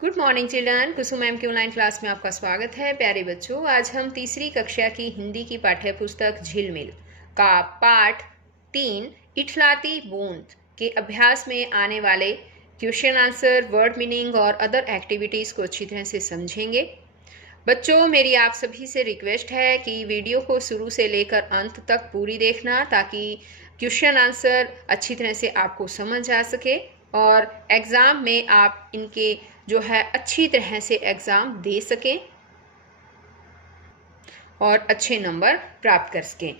Good morning children. Kusum ma'am की online class में आपका स्वागत है। प्यारे बच्चों, आज हम तीसरी कक्षा की हिंदी की पाठ्य पुस्तक झिलमिल का पाठ 3 इठलाती बूंद के अभ्यास में आने वाले क्वेश्चन आंसर, वर्ड मीनिंग और अदर एक्टिविटीज़ को अच्छी तरह से समझेंगे। बच्चों, मेरी आप सभी से रिक्वेस्ट है कि वीडियो को शुरू से लेकर अंत तक पूरी देखना, ताकि क्वेश्चन आंसर अच्छी तरह से आपको समझ आ सके और एग्ज़ाम में आप इनके जो है अच्छी तरह से एग्ज़ाम दे सकें और अच्छे नंबर प्राप्त कर सकें।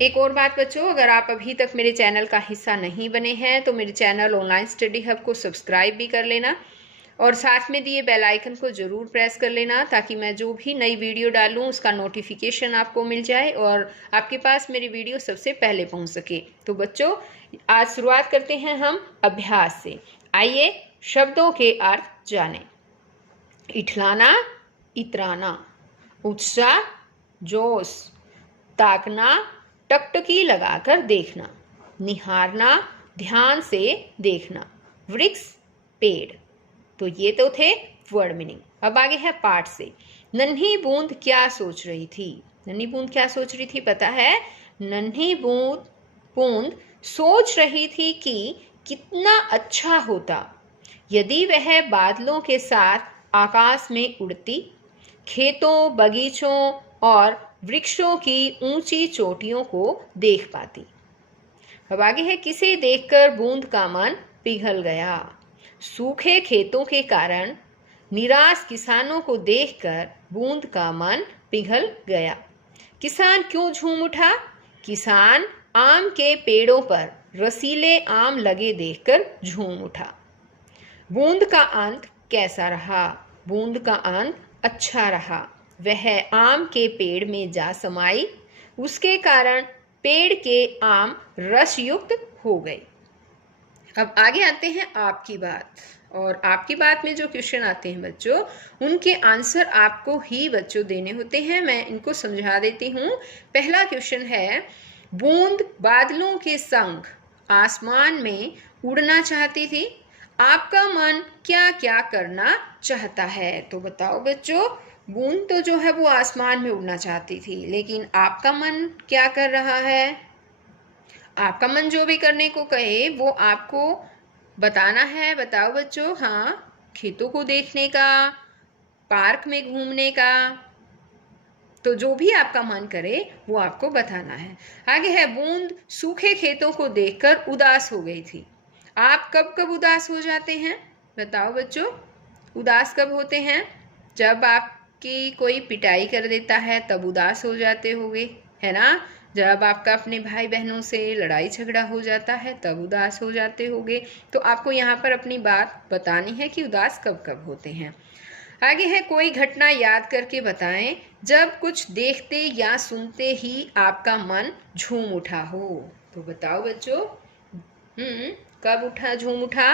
एक और बात बच्चों, अगर आप अभी तक मेरे चैनल का हिस्सा नहीं बने हैं तो मेरे चैनल ऑनलाइन स्टडी हब को सब्सक्राइब भी कर लेना और साथ में दिए बेल आइकन को ज़रूर प्रेस कर लेना, ताकि मैं जो भी नई वीडियो डालूं उसका नोटिफिकेशन आपको मिल जाए और आपके पास मेरी वीडियो सबसे पहले पहुंच सके। तो बच्चों, आज शुरुआत करते हैं हम अभ्यास से। आइए शब्दों के अर्थ जानें। इठलाना, इतराना, उत्साह, जोश, ताकना, टकटकी लगाकर देखना, निहारना, ध्यान से देखना, वृक्ष, पेड़। तो ये तो थे वर्ड मीनिंग। अब आगे है पाठ से। नन्ही बूंद क्या सोच रही थी? नन्ही बूंद क्या सोच रही थी पता है? नन्ही बूंद सोच रही थी कि कितना अच्छा होता यदि वह बादलों के साथ आकाश में उड़ती, खेतों, बगीचों और वृक्षों की ऊंची चोटियों को देख पाती। अब आगे है, किसे देखकर बूंद का मन पिघल गया? सूखे खेतों के कारण निराश किसानों को देखकर बूंद का मन पिघल गया। किसान क्यों झूम उठा? किसान आम के पेड़ों पर रसीले आम लगे देखकर झूम उठा। बूंद का अंत कैसा रहा? बूंद का अंत अच्छा रहा। वह आम के पेड़ में जा समाई, उसके कारण पेड़ के आम रसयुक्त हो गए। अब आगे आते हैं आपकी बात, और आपकी बात में जो क्वेश्चन आते हैं बच्चों, उनके आंसर आपको ही बच्चों देने होते हैं। मैं इनको समझा देती हूँ। पहला क्वेश्चन है, बूंद बादलों के संग आसमान में उड़ना चाहती थी, आपका मन क्या क्या करना चाहता है? तो बताओ बच्चों, बूंद तो जो है वो आसमान में उड़ना चाहती थी, लेकिन आपका मन क्या कर रहा है? आपका मन जो भी करने को कहे वो आपको बताना है। बताओ बच्चों। हाँ, खेतों को देखने का, पार्क में घूमने का, तो जो भी आपका मन करे वो आपको बताना है। आगे है, बूंद सूखे खेतों को देखकर उदास हो गई थी। आप कब कब उदास हो जाते हैं? बताओ बच्चों, उदास कब होते हैं? जब आपकी कोई पिटाई कर देता है तब उदास हो जाते होगे, है ना? जब आपका अपने भाई बहनों से लड़ाई झगड़ा हो जाता है तब उदास हो जाते होगे। तो आपको यहाँ पर अपनी बात बतानी है कि उदास कब कब होते हैं। आगे है, कोई घटना याद करके बताएं जब कुछ देखते या सुनते ही आपका मन झूम उठा हो। तो बताओ बच्चों, कब उठा, झूम उठा?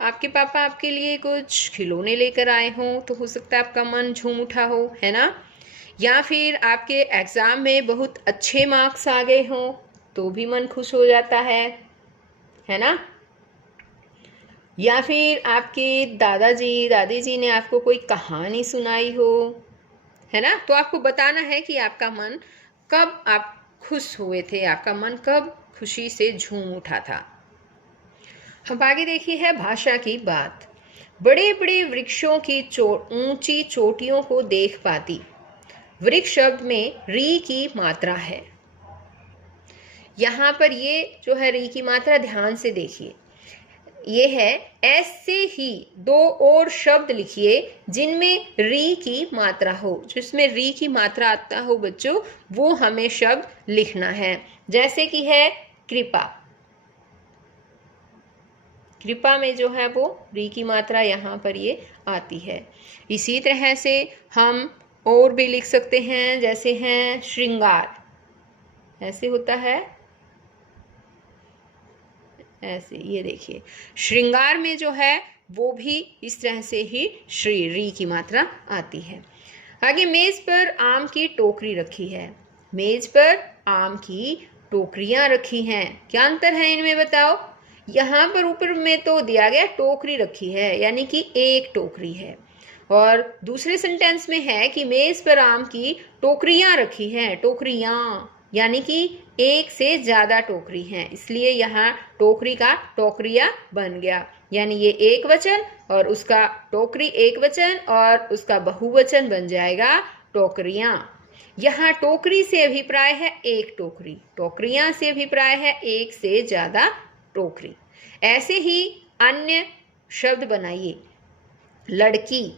आपके पापा आपके लिए कुछ खिलौने लेकर आए हों तो हो सकता है आपका मन झूम उठा हो, है ना? या फिर आपके एग्ज़ाम में बहुत अच्छे मार्क्स आ गए हों तो भी मन खुश हो जाता है ना? या फिर आपके दादाजी दादी जी ने आपको कोई कहानी सुनाई हो, है ना? तो आपको बताना है कि आपका मन कब आप खुश हुए थे, आपका मन कब खुशी से झूम उठा था। अब आगे देखिए है भाषा की बात। बड़े बड़े वृक्षों की ऊंची चोटियों को देख पाती। वृक्ष शब्द में री की मात्रा है। यहाँ पर ये जो है री की मात्रा ध्यान से देखिए। ये है, ऐसे ही दो और शब्द लिखिए जिनमें री की मात्रा हो। जिसमें री की मात्रा आता हो बच्चों, वो हमें शब्द लिखना है। जैसे कि है कृपा। कृपा में जो है वो री की मात्रा यहाँ पर ये आती है। इसी तरह से हम और भी लिख सकते हैं, जैसे हैं श्रृंगार, ऐसे होता है, ऐसे। ये देखिए, श्रृंगार में जो है वो भी इस तरह से ही श्री री की मात्रा आती है। आगे, मेज पर आम की टोकरी रखी है। मेज पर आम की टोकरियां रखी हैं, क्या अंतर है इनमें बताओ? यहाँ पर ऊपर में तो दिया गया टोकरी रखी है, यानी कि एक टोकरी है। और दूसरे सेंटेंस में है कि मेज पर आम की टोकरियां रखी हैं, टोकरियां, यानी कि एक से ज्यादा टोकरी हैं, इसलिए यहाँ टोकरी का टोकरिया बन गया। यानी ये एक वचन और उसका टोकरी एक वचन और उसका बहुवचन बन जाएगा टोकरियां। यहाँ टोकरी से अभिप्राय है एक टोकरी, टोकरियां से अभिप्राय है एक से ज्यादा टोकरी। ऐसे ही अन्य शब्द बनाइए। लड़की,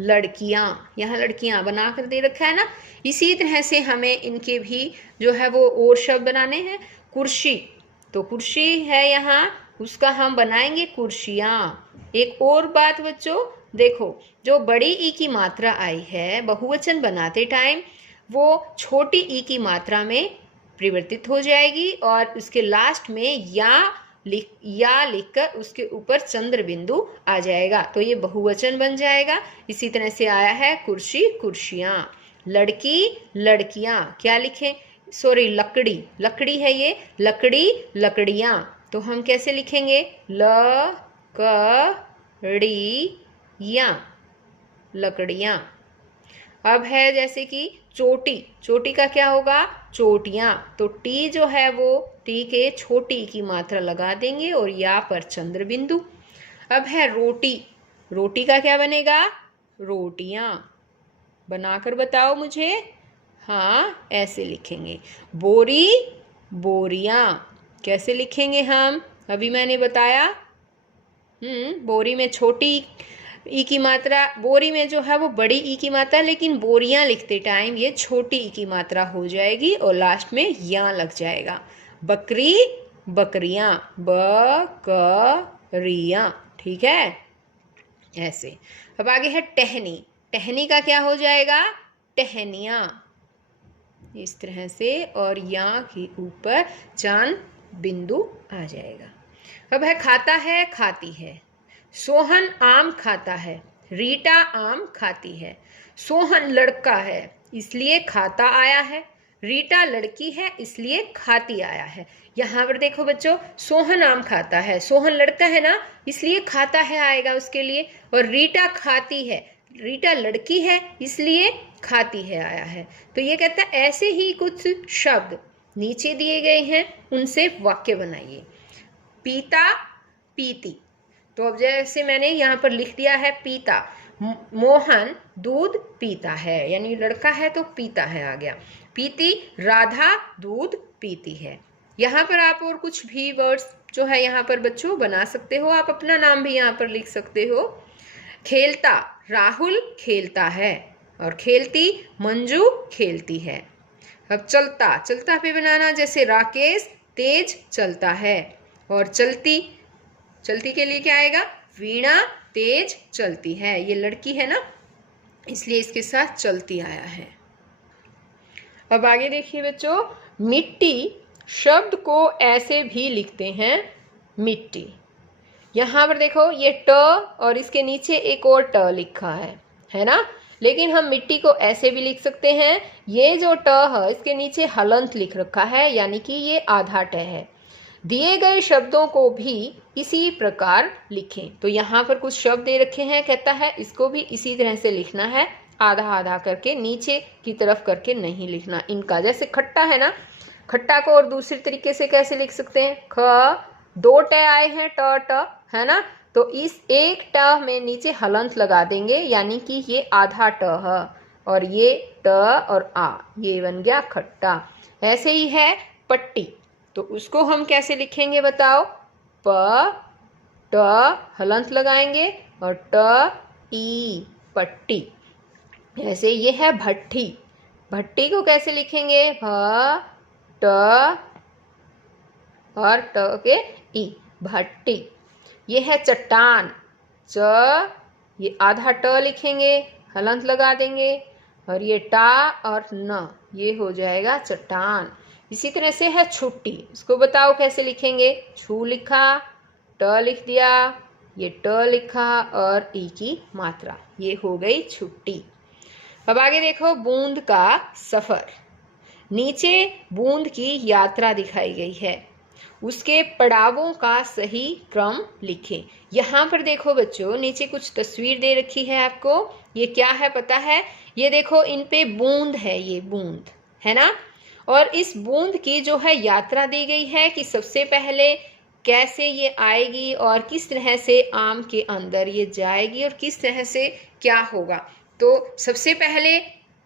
लड़कियां, यहाँ लड़कियां बनाकर दे रखा है ना। इसी तरह से हमें इनके भी जो है वो और शब्द बनाने हैं। कुर्सी, तो कुर्सी है यहाँ, उसका हम बनाएंगे कुर्सियां। एक और बात बच्चों, देखो जो बड़ी ई की मात्रा आई है बहुवचन बनाते टाइम, वो छोटी ई की मात्रा में परिवर्तित हो जाएगी और उसके लास्ट में या लिखकर उसके ऊपर चंद्र बिंदु आ जाएगा, तो ये बहुवचन बन जाएगा। इसी तरह से आया है कुर्सी, कुर्सियां। लड़की, लड़कियां, क्या लिखें, सॉरी लकड़ी, लकड़ी है ये, लकड़ी, लकड़ियां, तो हम कैसे लिखेंगे, लकड़ियां, लकड़ियां। अब है जैसे कि चोटी, चोटी का क्या होगा, चोटियां, तो टी जो है वो टी के छोटी की मात्रा लगा देंगे और या पर चंद्र बिंदु। अब है रोटी, रोटी का क्या बनेगा, रोटियां, बनाकर बताओ मुझे। हाँ, ऐसे लिखेंगे। बोरी, बोरियां, कैसे लिखेंगे हम, अभी मैंने बताया। बोरी में छोटी ई की मात्रा, बोरी में जो है वो बड़ी ई की मात्रा, लेकिन बोरियां लिखते टाइम ये छोटी ई की मात्रा हो जाएगी और लास्ट में या लग जाएगा। बकरी, बकरियां, बकरियां, ठीक है, ऐसे। अब आगे है टहनी, टहनी का क्या हो जाएगा, टहनियां, इस तरह से, और या के ऊपर चांद बिंदु आ जाएगा। अब है खाता है, खाती है। सोहन आम खाता है, रीटा आम खाती है। सोहन लड़का है इसलिए खाता आया है, रीटा लड़की है इसलिए खाती आया है। यहाँ पर देखो बच्चों, सोहन आम खाता है, सोहन लड़का है ना, इसलिए खाता है आएगा उसके लिए, और रीटा खाती है, रीटा लड़की है इसलिए खाती है आया है। तो ये कहता है ऐसे ही कुछ शब्द नीचे दिए गए हैं, उनसे वाक्य बनाइए। पीता, पीती, तो अब जैसे मैंने यहाँ पर लिख दिया है पीता, मोहन दूध पीता है, यानी लड़का है तो पीता है आ गया। पीती, राधा दूध पीती है। यहाँ पर आप और कुछ भी वर्ड्स जो है यहाँ पर बच्चों बना सकते हो, आप अपना नाम भी यहाँ पर लिख सकते हो। खेलता, राहुल खेलता है, और खेलती, मंजू खेलती है। अब चलता, चलता पे बनाना, जैसे राकेश तेज चलता है, और चलती, चलती के लिए क्या आएगा, वीणा तेज चलती है, ये लड़की है ना इसलिए इसके साथ चलती आया है। अब आगे देखिए बच्चों, मिट्टी शब्द को ऐसे भी लिखते हैं, मिट्टी। यहाँ पर देखो ये ट और इसके नीचे एक और ट लिखा है ना, लेकिन हम मिट्टी को ऐसे भी लिख सकते हैं। ये जो ट है इसके नीचे हलंत लिख रखा है, यानी कि ये आधा ट है। दिए गए शब्दों को भी इसी प्रकार लिखें, तो यहाँ पर कुछ शब्द दे रखे हैं, कहता है इसको भी इसी तरह से लिखना है, आधा आधा करके, नीचे की तरफ करके नहीं लिखना इनका। जैसे खट्टा है ना, खट्टा को और दूसरी तरीके से कैसे लिख सकते हैं, ख, दो ट आए हैं, ट है ना, तो इस एक ट में नीचे हलंत लगा देंगे, यानी कि ये आधा ट है, और ये ट और आ, ये बन गया खट्टा। ऐसे ही है पट्टी, तो उसको हम कैसे लिखेंगे बताओ, प ट हलंत लगाएंगे और ट ई, पट्टी। ऐसे ये है भट्टी, भट्टी को कैसे लिखेंगे, भ ट और ट के ई, भट्टी। ये है चट्टान, च, ये आधा ट लिखेंगे, हलंत लगा देंगे, और ये टा और न, ये हो जाएगा चट्टान। इसी तरह से है छुट्टी, इसको बताओ कैसे लिखेंगे, छू लिखा, ट लिख दिया, ये ट लिखा और ई की मात्रा, ये हो गई छुट्टी। अब आगे देखो, बूंद का सफर। नीचे बूंद की यात्रा दिखाई गई है, उसके पड़ावों का सही क्रम लिखें। यहाँ पर देखो बच्चों, नीचे कुछ तस्वीर दे रखी है आपको। ये क्या है पता है? ये देखो, इन पे बूंद है, ये बूंद है ना। और इस बूंद की जो है यात्रा दी गई है कि सबसे पहले कैसे ये आएगी और किस तरह से आम के अंदर ये जाएगी और किस तरह से क्या होगा। तो सबसे पहले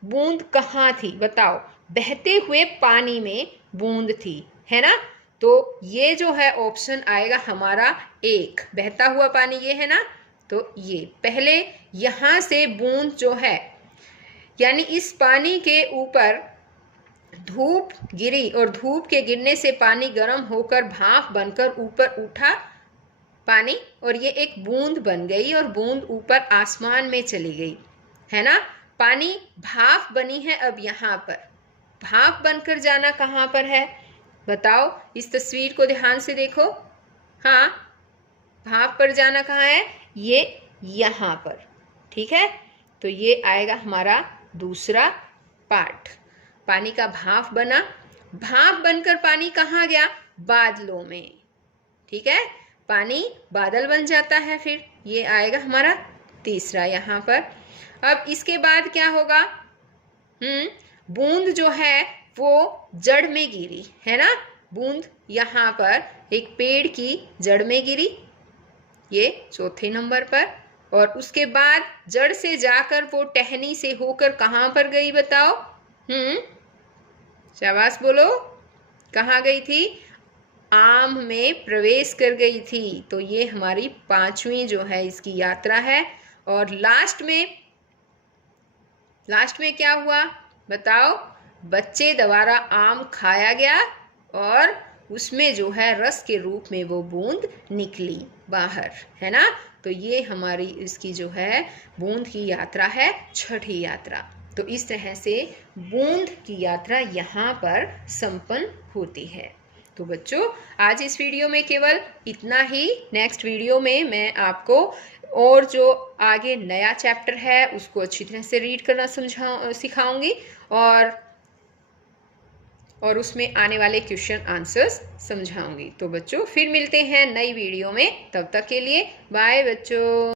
बूंद कहाँ थी बताओ? बहते हुए पानी में बूंद थी, है ना। तो ये जो है ऑप्शन आएगा हमारा एक, बहता हुआ पानी ये है ना। तो ये पहले यहाँ से बूंद जो है, यानी इस पानी के ऊपर धूप गिरी और धूप के गिरने से पानी गर्म होकर भाप बनकर ऊपर उठा पानी, और ये एक बूंद बन गई और बूंद ऊपर आसमान में चली गई, है ना। पानी भाप बनी है। अब यहाँ पर भाप बनकर जाना कहाँ पर है बताओ? इस तस्वीर को ध्यान से देखो। हाँ, भाप पर जाना कहाँ है? ये यहाँ पर, ठीक है। तो ये आएगा हमारा दूसरा पार्ट। पानी का भाप बना, भाप बनकर पानी कहाँ गया? बादलों में, ठीक है। पानी बादल बन जाता है, फिर ये आएगा हमारा तीसरा यहाँ पर। अब इसके बाद क्या होगा? बूंद जो है वो जड़ में गिरी, है ना। बूंद यहाँ पर एक पेड़ की जड़ में गिरी, ये चौथे नंबर पर। और उसके बाद जड़ से जाकर वो टहनी से होकर कहाँ पर गई बताओ? शाबाश बोलो, कहाँ गई थी? आम में प्रवेश कर गई थी। तो ये हमारी पांचवी जो है इसकी यात्रा है। और लास्ट में क्या हुआ बताओ? बच्चे द्वारा आम खाया गया और उसमें जो है रस के रूप में वो बूंद निकली बाहर, है ना। तो ये हमारी इसकी जो है बूंद की यात्रा है, छठी यात्रा। तो इस तरह से बूंद की यात्रा यहाँ पर संपन्न होती है। तो बच्चों, आज इस वीडियो में केवल इतना ही। नेक्स्ट वीडियो में मैं आपको और जो आगे नया चैप्टर है उसको अच्छी तरह से रीड करना सिखाऊंगी और उसमें आने वाले क्वेश्चन आंसर्स समझाऊंगी। तो बच्चों, फिर मिलते हैं नई वीडियो में। तब तक के लिए बाय बच्चों।